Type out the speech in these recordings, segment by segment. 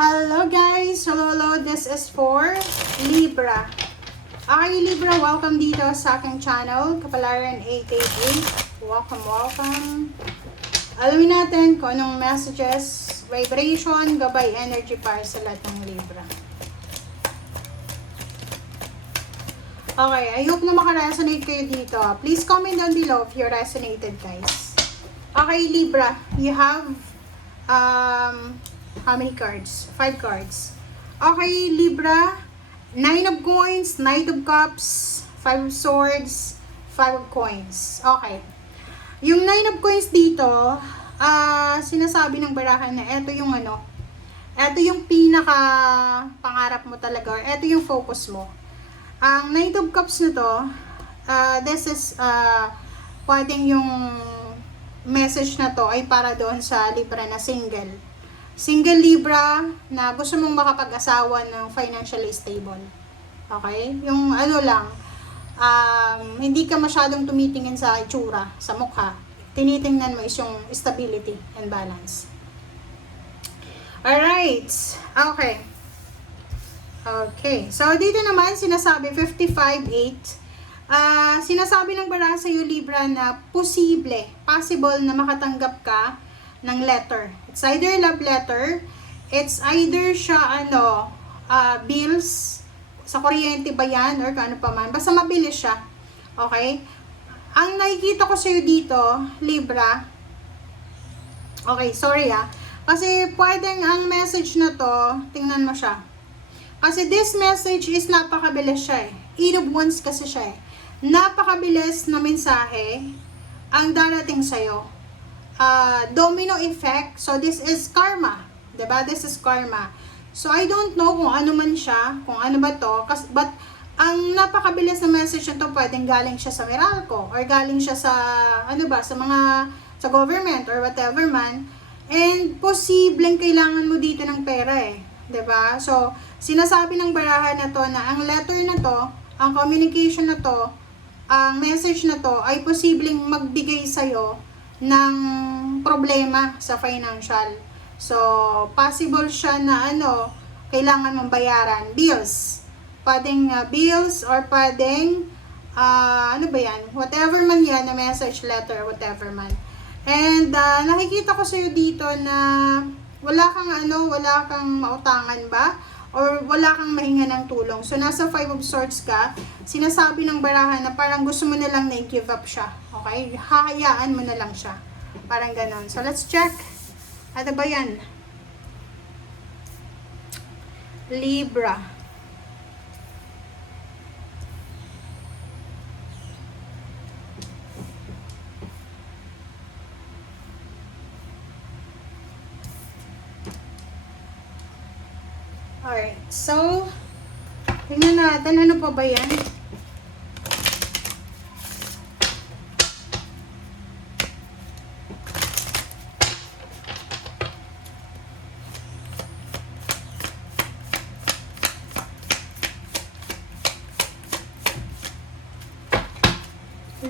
Hello guys! Hello, this is for Libra. Okay Libra, welcome dito sa aking channel, Kapalaran 888. Welcome. Alamin natin kung anong messages, vibration, gabay, energy para sa lahat ng Libra. Okay, I hope na makaresonate kayo dito. Please comment down below if you resonated guys. Okay Libra, you have how many cards? 5 cards. Okay, Libra. 9 of coins, Knight of Cups, 5 of Swords, 5 of coins. Okay. Yung 9 of coins dito, sinasabi ng barahan na ito yung ito yung pinaka pangarap mo talaga, or ito yung focus mo. Ang Knight of Cups na to, this is, pwedeng yung message na to ay para doon sa Libra na single. Single Libra na gusto mong makapag-asawa ng financially stable. Okay? Yung hindi ka masyadong tumitingin sa itsura, sa mukha. Tinitingnan mo is yung stability and balance. Alright. Okay. Okay. So, dito naman, sinasabi 55-8. Sinasabi ng baraha sa iyo, Libra, na possible na makatanggap ka ng letter. It's either love letter, it's either siya bills, sa kuryente ba yan, or kano pa man. Basta mabilis siya. Okay? Ang nakikita ko sa'yo dito, Libra, okay, sorry kasi pwedeng ang message na to, tingnan mo siya. Kasi this message is napakabilis siya eh. 8 of Wands kasi siya eh. Napakabilis na mensahe ang darating sa'yo. Domino effect. So, this is karma. Diba? This is karma. So, I don't know kung ano man siya, kung ano ba to. But, ang napakabilis na message na to, pwedeng galing siya sa Meralco, or galing siya sa, sa government, or whatever man. And, posibleng kailangan mo dito ng pera eh. Diba? So, sinasabi ng baraha na to, na ang letter na to, ang communication na to, ang message na to, ay posibleng magbigay sa'yo ng problema sa financial. So, possible siya na kailangan mong bayaran. Bills. Pwedeng bills, or pwedeng, whatever man yan, na message, letter, whatever man. And, nakikita ko sa'yo dito na wala kang mautangan ba? Or wala kang mahinga ng tulong. So, nasa 5 of Swords ka, sinasabi ng barahan na parang gusto mo na lang na i-give up siya. Okay? Hahayaan mo na lang siya. Parang ganon. So, let's check. Ano ba yan? Libra. Alright. So, tingnan natin. Ano pa ba yan?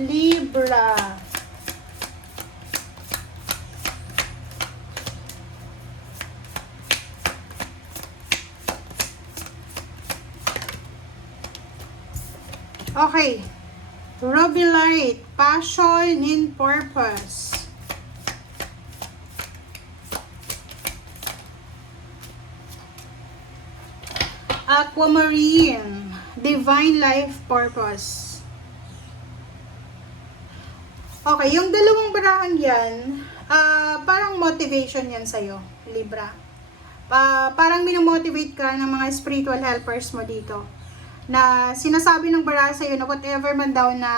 Libra. Okay. Ruby light, passion in purpose. Aquamarine, divine life purpose. Okay, yung dalawang barahan yan, parang motivation yan sa'yo, Libra. Parang minomotivate ka ng mga spiritual helpers mo dito. Na sinasabi ng baraha sa'yo na whatever man daw na,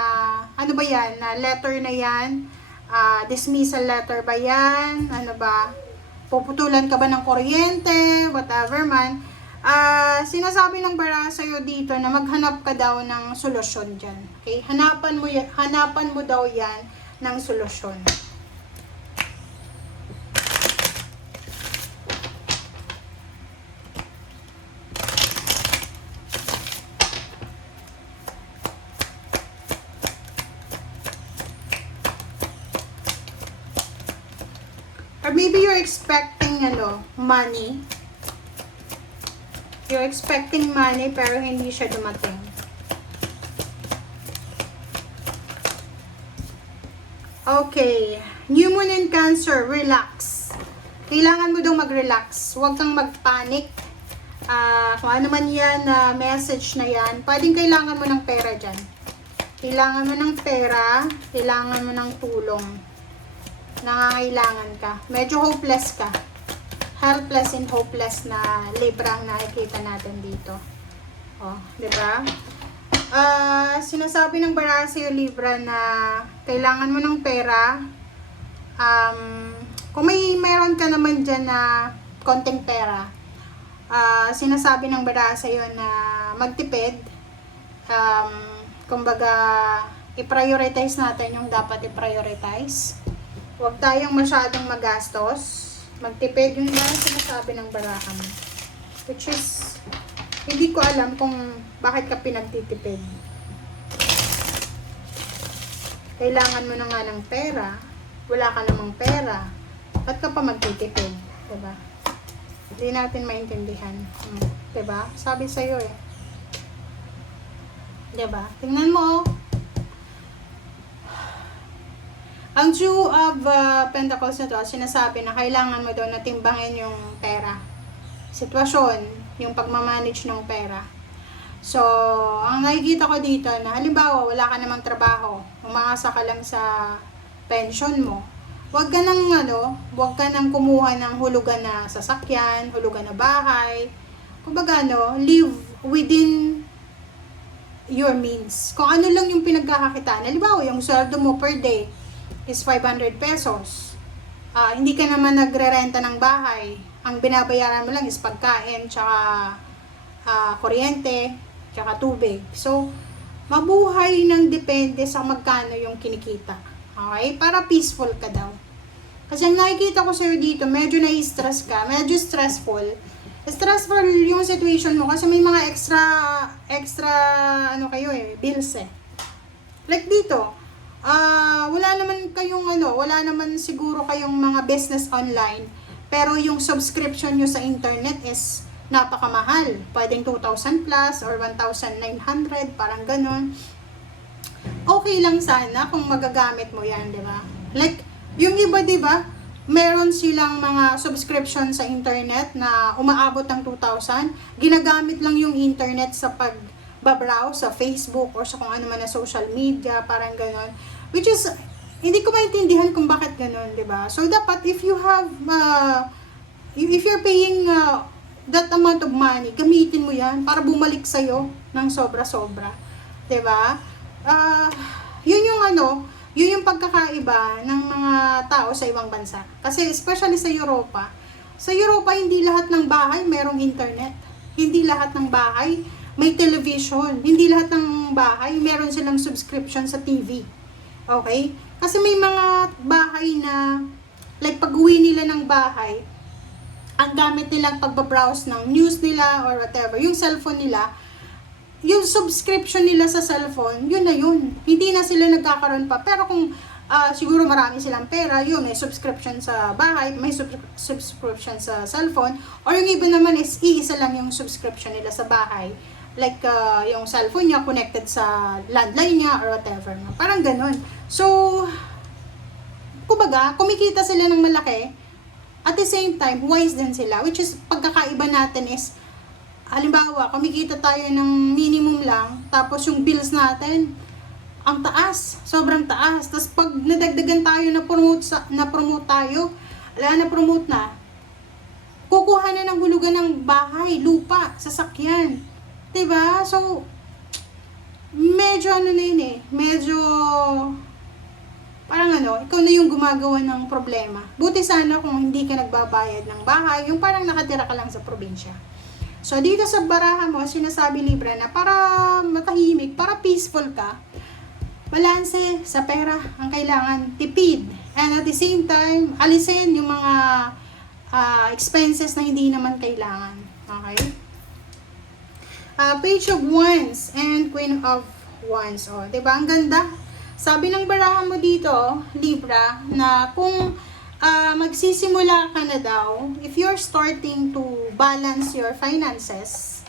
ano ba yan, na letter na yan, dismissal letter ba yan, puputulan ka ba ng kuryente, whatever man, sinasabi ng baraha sa'yo dito na maghanap ka daw ng solusyon dyan. Okay? Hanapan mo daw yan ng solusyon. Or maybe you're expecting money You're expecting money pero hindi siya dumating. Okay. New Moon and Cancer, relax. Kailangan mo daw mag-relax. Huwag kang mag-panic. Kung ano man yan na message na yan, pwedeng kailangan mo ng pera dyan. Kailangan mo ng pera, kailangan mo ng tulong. Nangangailangan ka. Medyo hopeless ka. Helpless and hopeless na Libra ang nakikita natin dito. Oh, di ba? Sinasabi ng baraha sa'yo, Libra, na kailangan mo ng pera. Kung mayroon ka naman dyan na konting pera, sinasabi ng baraha sa'yo na magtipid. Kumbaga, i-prioritize natin yung dapat i-prioritize. Huwag tayong masyadong magastos. Magtipid, yun lang sinasabi ng baraha mo. Which is, hindi ko alam kung bakit ka pinagtitipid. Kailangan mo na nga ng pera. Wala ka namang pera. Ba't ka pa magtitipid? Diba? Hindi natin maintindihan. Diba? Sabi sa'yo eh. Diba? Tingnan mo. Ang Two of Pentacles na to, sinasabi na kailangan mo daw na timbangin yung pera. Sitwasyon, yung pagmamanage ng pera. So, ang nakikita ko dito na halimbawa wala ka namang trabaho, umaasa ka lang sa pension mo. Huwag ka nang kumuha ng hulugan na sasakyan, hulugan na bahay. Kumbaga live within your means. Kung ano lang yung pinagkakakitaan. Halimbawa, yung sweldo mo per day is 500 pesos. Hindi ka naman nagre-renta ng bahay. Ang binabayaran mo lang is pagkain, tsaka kuryente, tsaka tubig. So, mabuhay ng depende sa magkano yung kinikita. Okay? Para peaceful ka daw. Kasi ang nakikita ko sa'yo dito, medyo na-stress ka, medyo stressful. Stressful yung situation mo kasi may mga extra bills eh. Like dito, wala naman siguro kayong mga business online, pero yung subscription nyo sa internet is napakamahal. Pwedeng 2,000 plus or 1,900, parang ganon. Okay lang sana kung magagamit mo yan, di ba? Like, yung iba, di ba, meron silang mga subscription sa internet na umaabot ng 2,000. Ginagamit lang yung internet sa pag-browse sa Facebook or sa kung ano man na social media, parang ganon. Which is, hindi ko maintindihan kung bakit ganon, di ba? So, dapat, if you have, if you're paying that amount of money, gamitin mo yan para bumalik sa'yo ng sobra-sobra. Di ba? Yun yung pagkakaiba ng mga tao sa ibang bansa. Kasi, especially sa Europa, hindi lahat ng bahay merong internet. Hindi lahat ng bahay may television. Hindi lahat ng bahay meron silang subscription sa TV. Okay? Kasi may mga bahay na, like pag-uwi nila ng bahay, ang gamit nilang pagbabrowse ng news nila or whatever, yung cellphone nila, yung subscription nila sa cellphone, yun na yun. Hindi na sila nagkakaroon pa. Pero kung siguro marami silang pera, yun, may subscription sa bahay, may subscription sa cellphone, or yung iba naman is iisa lang yung subscription nila sa bahay. Like, yung cellphone niya connected sa landline niya or whatever. Parang ganun. So, kumbaga, kumikita sila ng malaki. At the same time, wise din sila. Which is, pagkakaiba natin is, halimbawa, kumikita tayo ng minimum lang. Tapos yung bills natin, ang taas. Sobrang taas. Tapos pag nadagdagan tayo na-promote tayo, na-promote na, kukuha na ng hulugan ng bahay, lupa, sasakyan. Diba? So, medyo parang ikaw na yung gumagawa ng problema. Buti sana kung hindi ka nagbabayad ng bahay, yung parang nakatira ka lang sa probinsya. So, dito sa baraha mo, sinasabi Libra na para matahimik, para peaceful ka, balanse sa pera ang kailangan, tipid. And at the same time, alisin yung mga expenses na hindi naman kailangan. Okay? Page of Wands and Queen of Wands. O, diba? Ang ganda. Sabi ng baraha mo dito, Libra, na kung magsisimula ka na daw, if you're starting to balance your finances,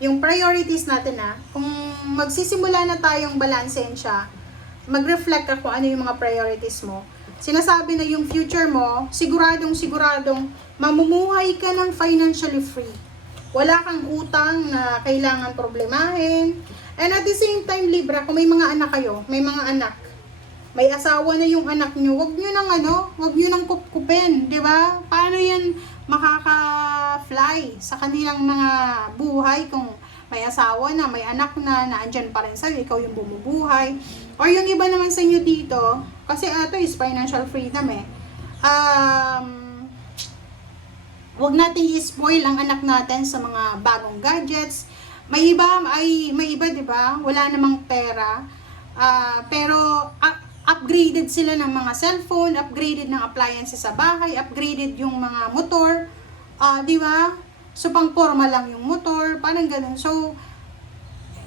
yung priorities natin na, kung magsisimula na tayong balansehin siya, mag-reflect ka kung ano yung mga priorities mo. Sinasabi na yung future mo, siguradong mamumuhay ka ng financially free. Wala kang utang na kailangan problemahin. And at the same time, Libra, kung may mga anak kayo, may mga anak, may asawa na yung anak nyo, wag nyo nang kupkupin, di ba? Paano yan makaka-fly sa kanilang mga buhay kung may asawa na, may anak na, naandyan pa rin sa'yo, ikaw yung bumubuhay. Or yung iba naman sa inyo dito, kasi ito is financial freedom eh. Wag nating i-spoil ang anak natin sa mga bagong gadgets. May iba, 'di ba? Wala namang pera. Pero upgraded sila ng mga cellphone, upgraded ng appliances sa bahay, upgraded yung mga motor, 'di ba? So pang forma lang yung motor, parang ganun. So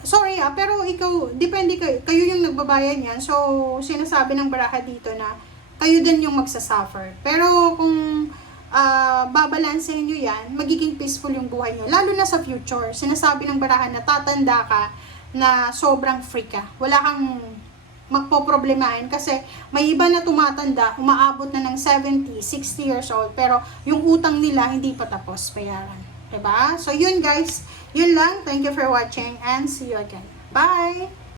sorry pero ikaw, depende kayo yung nagbabayad niyan. So sinasabi ng baraha dito na kayo din yung magsasuffer. Pero kung babalansehin nyo yan, magiging peaceful yung buhay nyo. Lalo na sa future, sinasabi ng barahan na tatanda ka na sobrang free ka. Wala kang magpoproblemahin kasi may iba na tumatanda, umaabot na ng 70, 60 years old, pero yung utang nila hindi pa tapos bayaran. Diba? So yun guys, yun lang. Thank you for watching and see you again. Bye!